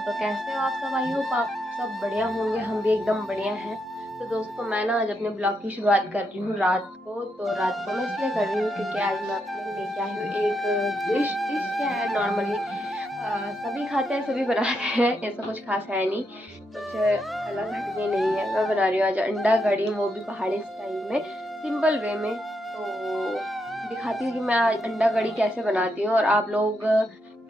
तो कैसे हो आप सब? आई होप आप सब बढ़िया होंगे, हम भी एकदम बढ़िया हैं। तो दोस्तों मैं ना आज अपने ब्लॉग की शुरुआत कर रही हूँ रात को। तो रात को मैं इसलिए कर रही हूँ क्योंकि आज मैं अपने लिए लेके आई हूँ एक डिश क्या है, नॉर्मली सभी खाते हैं सभी बनाते हैं, ऐसा कुछ खास है नहीं, कुछ अलग हटके नहीं है। मैं बना रही हूँ आज अंडा कढ़ी, वो भी पहाड़ी स्टाइल में, सिंपल वे में। तो दिखाती हूँ कि मैं आज अंडा कढ़ी कैसे बनाती हूँ और आप लोग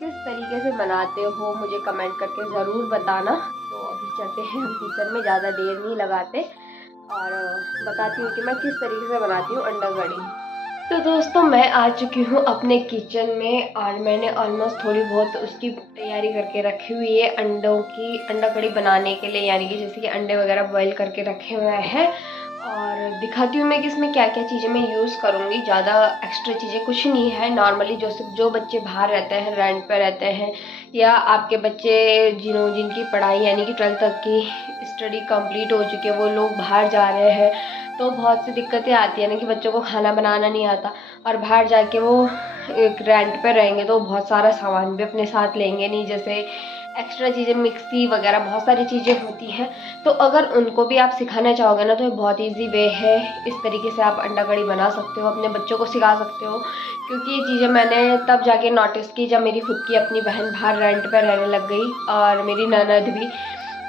किस तरीके से बनाते हो मुझे कमेंट करके ज़रूर बताना। तो अभी चलते हैं हम किचन में, ज़्यादा देर नहीं लगाते और बताती हूँ कि मैं किस तरीके से बनाती हूँ अंडा कढ़ी। तो दोस्तों मैं आ चुकी हूँ अपने किचन में और मैंने ऑलमोस्ट थोड़ी बहुत उसकी तैयारी करके रखी हुई है अंडों की, अंडा कढ़ी बनाने के लिए, यानी कि जैसे कि अंडे वगैरह बॉईल करके रखे हुए हैं। और दिखाती हूँ मैं कि इसमें क्या क्या चीज़ें मैं यूज़ करूँगी। ज़्यादा एक्स्ट्रा चीज़ें कुछ नहीं है, नॉर्मली जो बच्चे बाहर रहते हैं, रेंट पे रहते हैं, या आपके बच्चे जिनकी पढ़ाई यानी कि 12th तक की स्टडी कंप्लीट हो चुकी है, वो लोग बाहर जा रहे हैं, तो बहुत सी दिक्कतें आती है ना कि बच्चों को खाना बनाना नहीं आता और बाहर जाके वो एक रेंट पे रहेंगे तो बहुत सारा सामान भी अपने साथ लेंगे नहीं, जैसे एक्स्ट्रा चीज़ें, मिक्सी वगैरह बहुत सारी चीज़ें होती हैं। तो अगर उनको भी आप सिखाना चाहोगे ना तो ये बहुत इजी वे है, इस तरीके से आप अंडा कढ़ी बना सकते हो, अपने बच्चों को सिखा सकते हो। क्योंकि ये चीज़ें मैंने तब जाके नोटिस की जब मेरी खुद की अपनी बहन बाहर रेंट पे रहने लग गई और मेरी ननद भी।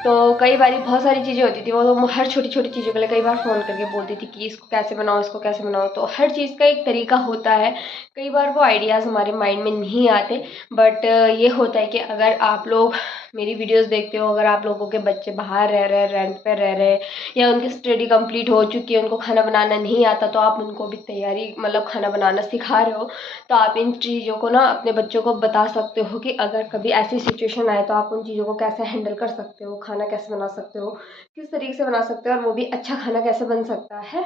तो कई बार बहुत सारी चीज़ें होती थी, वो तो हर छोटी छोटी चीज़ों के लिए कई बार फ़ोन करके बोलती थी कि इसको कैसे बनाओ, इसको कैसे बनाओ। तो हर चीज़ का एक तरीका होता है, कई बार वो आइडियाज़ हमारे माइंड में नहीं आते, बट ये होता है कि अगर आप लोग मेरी वीडियोस देखते हो, अगर आप लोगों के बच्चे बाहर रह रहे हैं, रेंट पे रह रहे हैं, या उनकी स्टडी कंप्लीट हो चुकी है, उनको खाना बनाना नहीं आता, तो आप उनको भी तैयारी मतलब खाना बनाना सिखा रहे हो, तो आप इन चीज़ों को ना अपने बच्चों को बता सकते हो कि अगर कभी ऐसी सिचुएशन आए तो आप उन चीज़ों को कैसे हैंडल कर सकते हो, खाना कैसे बना सकते हो, किस तरीके से बना सकते हो, और वो भी अच्छा खाना कैसे बन सकता है।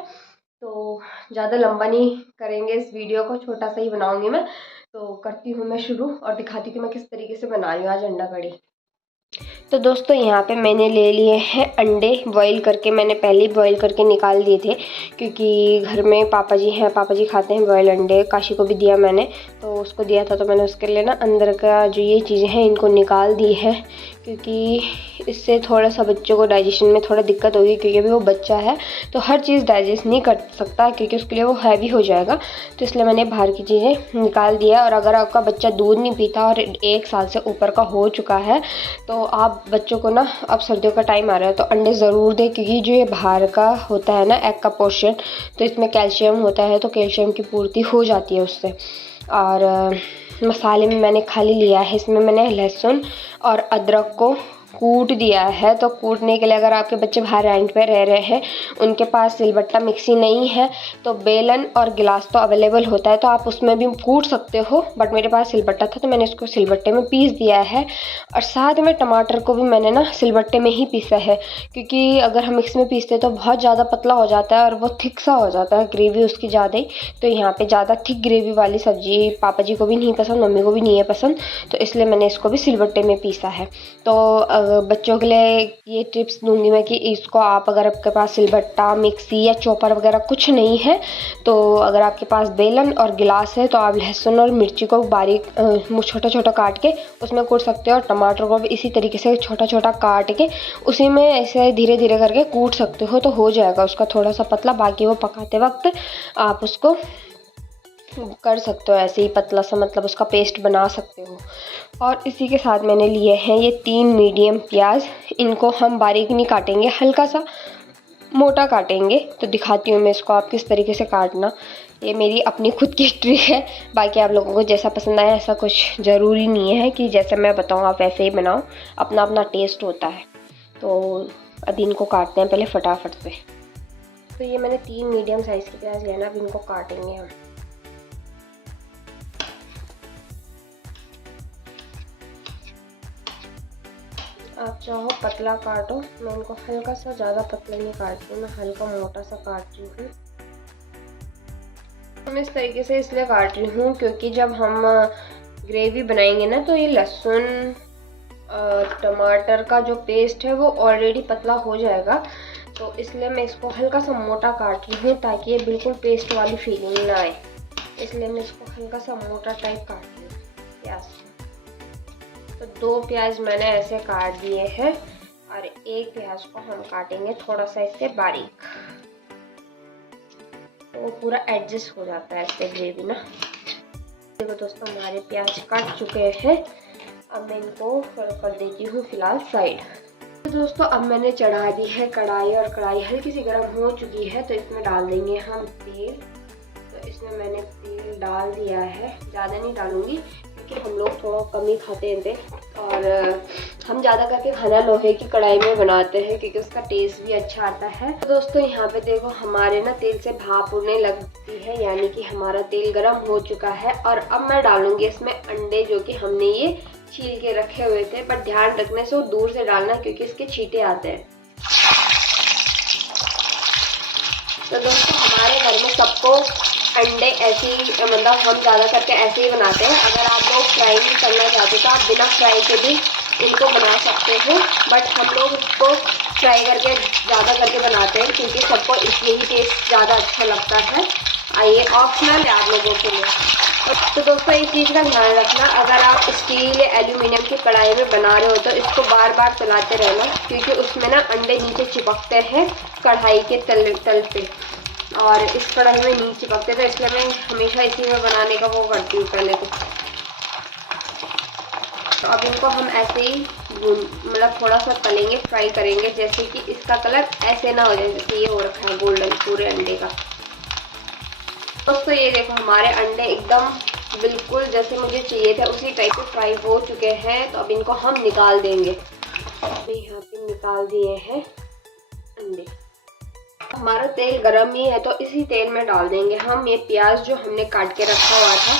तो ज़्यादा लंबा नहीं करेंगे इस वीडियो को, छोटा सा ही बनाऊंगी मैं। तो करती हूँ मैं शुरू और दिखाती हूँ कि मैं किस तरीके से बना रही हूँ आज अंडा कढ़ी। तो दोस्तों यहाँ पे मैंने ले लिए हैं अंडे, बॉईल करके मैंने पहले ही बॉईल करके निकाल दिए थे, क्योंकि घर में पापा जी हैं, पापा जी खाते हैं बॉयल अंडे। काशी को भी दिया मैंने, तो उसको दिया था, तो मैंने उसके लिए ना अंदर का जो ये चीज़ें हैं इनको निकाल दी है, क्योंकि इससे थोड़ा सा बच्चों को डाइजेशन में थोड़ा दिक्कत होगी, क्योंकि अभी वो बच्चा है तो हर चीज़ डाइजेस्ट नहीं कर सकता, क्योंकि उसके लिए वो हैवी हो जाएगा। तो इसलिए मैंने बाहर की चीज़ें निकाल दिया। और अगर आपका बच्चा दूध नहीं पीता और 1 साल से ऊपर का हो चुका है तो आप बच्चों को ना, अब सर्दियों का टाइम आ रहा है तो अंडे ज़रूर दें, क्योंकि जो ये बाहर का होता है ना एग का पोर्शन, तो इसमें कैल्शियम होता है, तो कैल्शियम की पूर्ति हो जाती है उससे। और मसाले में मैंने खाली लिया है, इसमें मैंने लहसुन और अदरक को कूट दिया है। तो कूटने के लिए अगर आपके बच्चे बाहर रेंट पे रह रहे हैं, उनके पास सिलबट्टा मिक्सी नहीं है, तो बेलन और गिलास तो अवेलेबल होता है, तो आप उसमें भी कूट सकते हो, बट मेरे पास सिलबट्टा था तो मैंने इसको सिलबट्टे में पीस दिया है। और साथ में टमाटर को भी मैंने ना सिलबट्टे में ही पीसा है, क्योंकि अगर हम मिक्स में पीसते तो बहुत ज़्यादा पतला हो जाता है और वो थिक सा हो जाता है, ग्रेवी उसकी ज़्यादा ही। तो यहाँ पे ज़्यादा थिक ग्रेवी वाली सब्ज़ी पापा जी को भी नहीं पसंद, मम्मी को भी नहीं है पसंद, तो इसलिए मैंने इसको भी सिलबट्टे में पीसा है। तो बच्चों के लिए ये टिप्स दूंगी मैं कि इसको आप, अगर आपके पास सिलबट्टा, मिक्सी या चॉपर वगैरह कुछ नहीं है, तो अगर आपके पास बेलन और गिलास है तो आप लहसुन और मिर्ची को बारीक छोटा छोटा काट के उसमें कूट सकते हो, और टमाटर को भी इसी तरीके से छोटा छोटा काट के उसी में ऐसे धीरे धीरे करके कूट सकते हो, तो हो जाएगा उसका थोड़ा सा पतला। बाकी वो पकाते वक्त आप उसको कर सकते हो ऐसे ही पतला सा, मतलब उसका पेस्ट बना सकते हो। और इसी के साथ मैंने लिए हैं ये 3 मीडियम प्याज, इनको हम बारीक नहीं काटेंगे, हल्का सा मोटा काटेंगे। तो दिखाती हूँ मैं इसको आप किस तरीके से काटना, ये मेरी अपनी खुद की ट्रिक है, बाकी आप लोगों को जैसा पसंद आए, ऐसा कुछ ज़रूरी नहीं है कि जैसे मैं बताऊँ आप वैसे ही बनाओ, अपना अपना टेस्ट होता है। तो अब इनको काटते हैं पहले फटाफट से। तो ये मैंने 3 मीडियम साइज़ के प्याज लिया ना, अब इनको काटेंगे हम। आप चाहो पतला काटो, मैं इनको हल्का सा, ज़्यादा पतला नहीं काटती हूँ, मैं हल्का मोटा सा काट रही हूँ। मैं इस तरीके से इसलिए काट रही हूँ क्योंकि जब हम ग्रेवी बनाएंगे ना तो ये लहसुन टमाटर का जो पेस्ट है वो ऑलरेडी पतला हो जाएगा, तो इसलिए मैं इसको हल्का सा मोटा काट रही हूँ ताकि ये बिल्कुल पेस्ट वाली फीलिंग ना आए, इसलिए मैं इसको हल्का सा मोटा टाइप काट रही हूँ प्याज। तो तो 2 प्याज मैंने ऐसे काट दिए हैं और एक प्याज को हम काटेंगे थोड़ा सा इससे बारीक, तो वो पूरा एडजस्ट हो जाता है इससे ग्रेवी ना। देखो दोस्तों हमारे प्याज कट चुके हैं, अब मैं इनको कर देती हूँ फिलहाल साइड। तो दोस्तों अब मैंने चढ़ा दी है कढ़ाई और कढ़ाई हल्की सी गर्म हो चुकी है, तो इसमें डाल देंगे हम तेल। तो इसमें मैंने तेल डाल दिया है, ज़्यादा नहीं डालूंगी क्योंकि हम लोग थोड़ा कम ही खाते हैं तेल, और हम ज़्यादा करके खाना लोहे की कढ़ाई में बनाते हैं क्योंकि उसका टेस्ट भी अच्छा आता है। तो दोस्तों यहाँ पे देखो हमारे ना तेल से भाप उड़ने लगती है, यानी कि हमारा तेल गर्म हो चुका है। और अब मैं डालूंगी इसमें अंडे, जो कि हमने ये छील के रखे हुए थे, पर ध्यान रखने से वो दूर से डालना क्योंकि इसके छींटे आते हैं। तो दोस्तों हमारे घर में सबको अंडे ऐसे ही, मतलब हम ज़्यादा करके ऐसे ही बनाते हैं। अगर आप लोग फ्राई नहीं करना चाहते तो आप बिना फ्राई के भी इनको बना सकते हो, बट हम लोग इसको फ्राई करके ज़्यादा करके बनाते हैं क्योंकि सबको इसलिए ही टेस्ट ज़्यादा अच्छा लगता है। आइए ऑप्शनल है आप लोगों के लिए। तो दोस्तों एक चीज़ का ध्यान रखना, अगर आप स्टील या एल्यूमिनियम की कढ़ाई में बना रहे हो तो इसको बार बार चलाते रहना क्योंकि उसमें ना अंडे नीचे चिपकते हैं कढ़ाई के तल पे, और इस कढ़ाई में नहीं चिपकते, तो इसलिए मैं हमेशा इसी में बनाने का वो करती हूँ पहले तो। अब इनको हम ऐसे ही मतलब थोड़ा सा तलेंगे, फ्राई करेंगे, जैसे कि इसका कलर ऐसे ना हो जाए जैसे ये हो रखा है गोल्डन पूरे अंडे का। दोस्तों ये देखो हमारे अंडे एकदम बिल्कुल जैसे मुझे चाहिए थे उसी टाइप से फ्राई हो चुके हैं। तो अब इनको हम निकाल देंगे। यहाँ पे निकाल दिए हैं अंडे। हमारा तेल गरम ही है तो इसी तेल में डाल देंगे हम ये प्याज जो हमने काट के रखा हुआ था।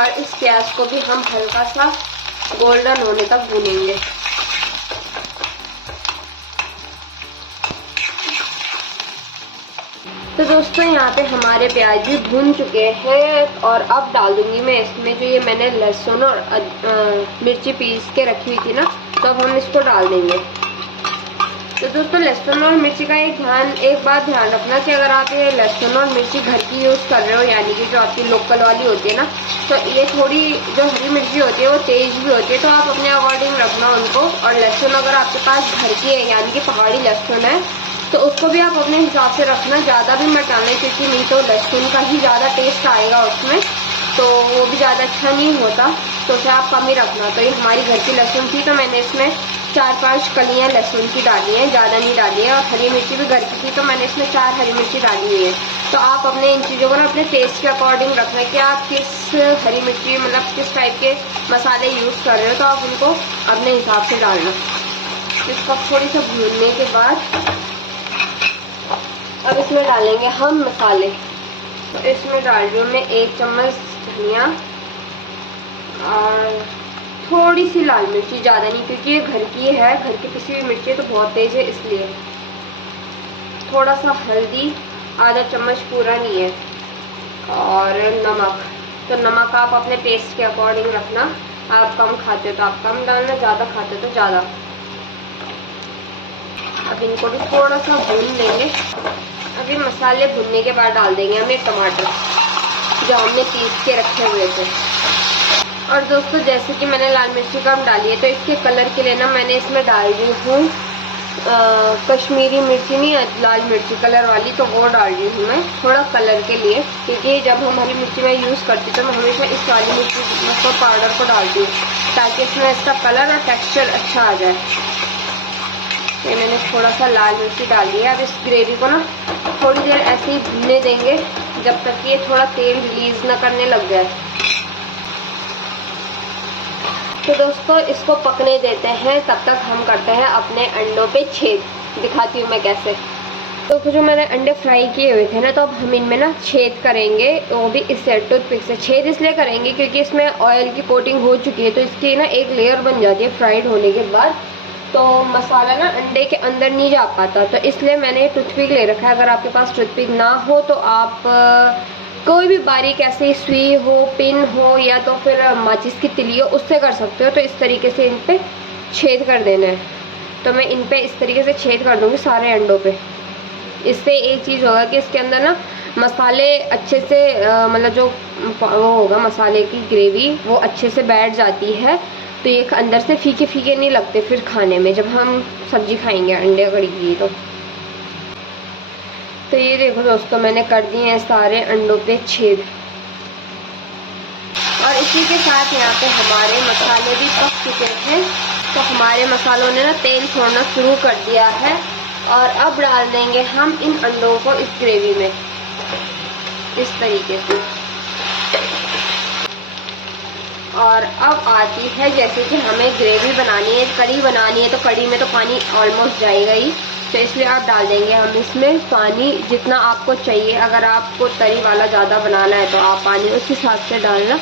और इस प्याज को भी हम हल्का सा गोल्डन होने तक भूनेंगे। तो दोस्तों यहाँ पे हमारे प्याज भी भून चुके हैं और अब डाल दूंगी मैं इसमें जो ये मैंने लहसुन और मिर्ची पीस के रखी हुई थी ना, तो अब हम इसको डाल देंगे। तो दोस्तों लहसुन और मिर्ची का एक बात ध्यान रखना कि अगर आप ये लहसुन और मिर्ची घर की यूज़ कर रहे हो, यानी कि जो आपकी लोकल वाली होती है ना, तो ये थोड़ी जो हरी मिर्ची होती है वो तेज़ भी होती है, तो आप अपने अकॉर्डिंग रखना उनको। और लहसुन अगर आपके पास घर की है यानी कि पहाड़ी लहसुन है तो उसको भी आप अपने हिसाब से रखना, ज़्यादा भी मत डालना क्योंकि नहीं तो लहसुन का ही ज़्यादा टेस्ट आएगा उसमें, तो वो भी ज़्यादा अच्छा नहीं होता, तो उसे आप कम ही रखना। तो ये हमारी घर की लहसुन थी तो मैंने इसमें 4-5 कलियाँ लहसुन की डाली हैं, ज़्यादा नहीं डाली है। और हरी मिर्ची भी घर की थी तो मैंने इसमें 4 हरी मिर्ची डाली हुई है। तो आप अपने इन चीज़ों को ना अपने टेस्ट के अकॉर्डिंग रखना कि आप किस हरी मिर्ची मतलब किस टाइप के मसाले यूज़ कर रहे हो, तो आप उनको अपने हिसाब से डालना। इसको थोड़ी सी भूनने के बाद अब इसमें डालेंगे हम मसाले। तो इसमें डाल रही हूँ मैं 1 चम्मच धनिया और थोड़ी सी लाल मिर्ची, ज़्यादा नहीं क्योंकि ये घर की है, घर की पिसी हुई मिर्ची तो बहुत तेज़ है इसलिए। थोड़ा सा हल्दी, आधा चम्मच पूरा नहीं है, और नमक। तो नमक आप अपने टेस्ट के अकॉर्डिंग रखना, आप कम खाते हो तो आप कम डालना, ज़्यादा खाते हो तो ज़्यादा। अब इनको भी थोड़ा सा भून लेंगे। अभी मसाले भूनने के बाद डाल देंगे हम टमाटर जो हमने पीस के रखे हुए थे। और दोस्तों जैसे कि मैंने लाल मिर्ची कम डाली है तो इसके कलर के लिए ना मैंने इसमें डाल दी हूँ कश्मीरी मिर्ची, नहीं लाल मिर्ची कलर वाली, तो वो डाल रही हूँ मैं थोड़ा कलर के लिए, क्योंकि जब हम हरी मिर्ची में यूज़ करती तो मैं हमेशा इस वाली मिर्ची पाउडर को डालती हूँ ताकि इसमें इसका कलर और टेक्सचर अच्छा आ जाए। ये मैंने थोड़ा सा लाल मिर्ची डाल दिया। अब इस ग्रेवी को ना थोड़ी देर ऐसे ही भूनने देंगे जब तक कि ये थोड़ा तेल रिलीज ना करने लग जाए। तो दोस्तों इसको पकने देते हैं, तब तक हम करते हैं अपने अंडों पे छेद। दिखाती हूँ मैं कैसे। तो जो मैंने अंडे फ्राई किए हुए थे ना, तो अब हम इनमें ना छेद करेंगे, वो भी इससे टूथपिक से। छेद इसलिए करेंगे क्योंकि इसमें ऑयल की कोटिंग हो चुकी है, तो इसकी ना एक लेयर बन जाती है फ्राइड होने के बाद, तो मसाला ना अंडे के अंदर नहीं जा पाता, तो इसलिए मैंने टूथपिक ले रखा है। अगर आपके पास टूथपिक ना हो तो आप कोई भी बारीक ऐसे सुई हो, पिन हो, या तो फिर माचिस की तिली हो, उससे कर सकते हो। तो इस तरीके से इन पे छेद कर देना है। तो मैं इन पे इस तरीके से छेद कर दूँगी सारे अंडों पे। इससे एक चीज़ होगा कि इसके अंदर ना मसाले अच्छे से मतलब जो वो होगा मसाले की ग्रेवी वो अच्छे से बैठ जाती है, तो ये अंदर से फीके फीके नहीं लगते फिर खाने में जब हम सब्जी खाएंगे अंडे कड़ी की। तो ये देखो दोस्तों, मैंने कर दिए हैं सारे अंडों पे छेद, और इसी के साथ यहाँ पे हमारे मसाले भी पक चुके हैं। तो हमारे मसालों ने ना तेल छोड़ना शुरू कर दिया है, और अब डाल देंगे हम इन अंडों को इस ग्रेवी में इस तरीके से। और अब आती है जैसे कि हमें ग्रेवी बनानी है, कड़ी बनानी है, तो कड़ी में तो पानी ऑलमोस्ट जाएगा ही, तो इसलिए आप डाल देंगे हम इसमें पानी जितना आपको चाहिए। अगर आपको तरी वाला ज़्यादा बनाना है तो आप पानी उस हिसाब से डालना।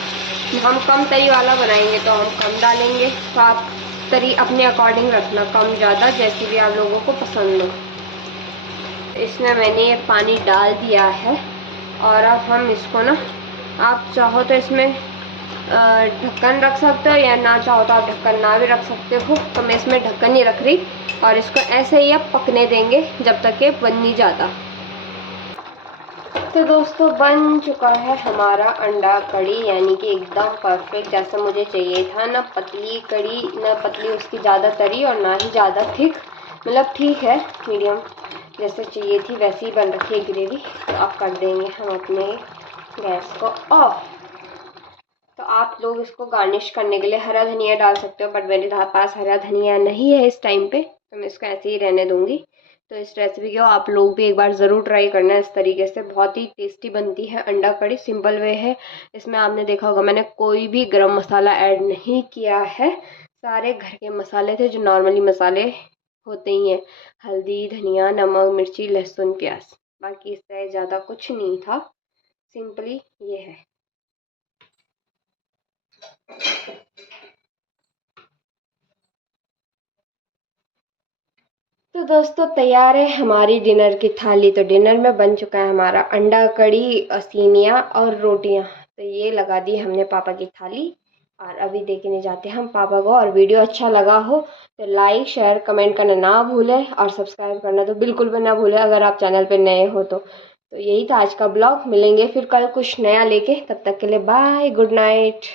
हम कम तरी वाला बनाएंगे तो हम कम डालेंगे, तो आप तरी अपने अकॉर्डिंग रखना, कम ज़्यादा जैसी भी आप लोगों को पसंद हो। इसमें मैंने ये पानी डाल दिया है, और अब हम इसको ना, आप चाहो तो इसमें ढक्कन रख सकते हो, या ना चाहो तो आप ढक्कन ना भी रख सकते हो। तो मैं इसमें ढक्कन नहीं रख रही, और इसको ऐसे ही अब पकने देंगे जब तक ये बन नहीं जाता। तो दोस्तों बन चुका है हमारा अंडा कड़ी, यानी कि एकदम परफेक्ट जैसा मुझे चाहिए था। ना पतली कड़ी, ना पतली उसकी ज़्यादा तरी, और ना ही ज़्यादा थिक, मतलब ठीक है, मीडियम जैसे चाहिए थी वैसी ही बन रखी है ग्रेवी। तो अब कर देंगे हम अपने गैस को ऑफ। तो आप लोग इसको गार्निश करने के लिए हरा धनिया डाल सकते हो, बट मेरे पास हरा धनिया नहीं है इस टाइम पे, तो मैं इसको ऐसे ही रहने दूंगी। तो इस रेसिपी को आप लोग भी एक बार ज़रूर ट्राई करना इस तरीके से, बहुत ही टेस्टी बनती है अंडा कड़ी। सिंपल वे है, इसमें आपने देखा होगा मैंने कोई भी गरम मसाला ऐड नहीं किया है, सारे घर के मसाले थे जो नॉर्मली मसाले होते ही हैं, हल्दी, धनिया, नमक, मिर्ची, लहसुन, प्याज, बाकी इससे ज़्यादा कुछ नहीं था, सिंपली ये है। तो दोस्तों तैयार है हमारी डिनर की थाली। तो डिनर में बन चुका है हमारा अंडा कड़ी, सेमियाँ और रोटियां। तो ये लगा दी हमने पापा की थाली, और अभी देखने जाते हैं हम पापा को। और वीडियो अच्छा लगा हो तो लाइक, शेयर, कमेंट करना ना भूलें, और सब्सक्राइब करना तो बिल्कुल भी ना भूलें अगर आप चैनल पर नए हो तो। यही था आज का ब्लॉग, मिलेंगे फिर कल कुछ नया लेके, तब तक के लिए बाय, गुड नाइट।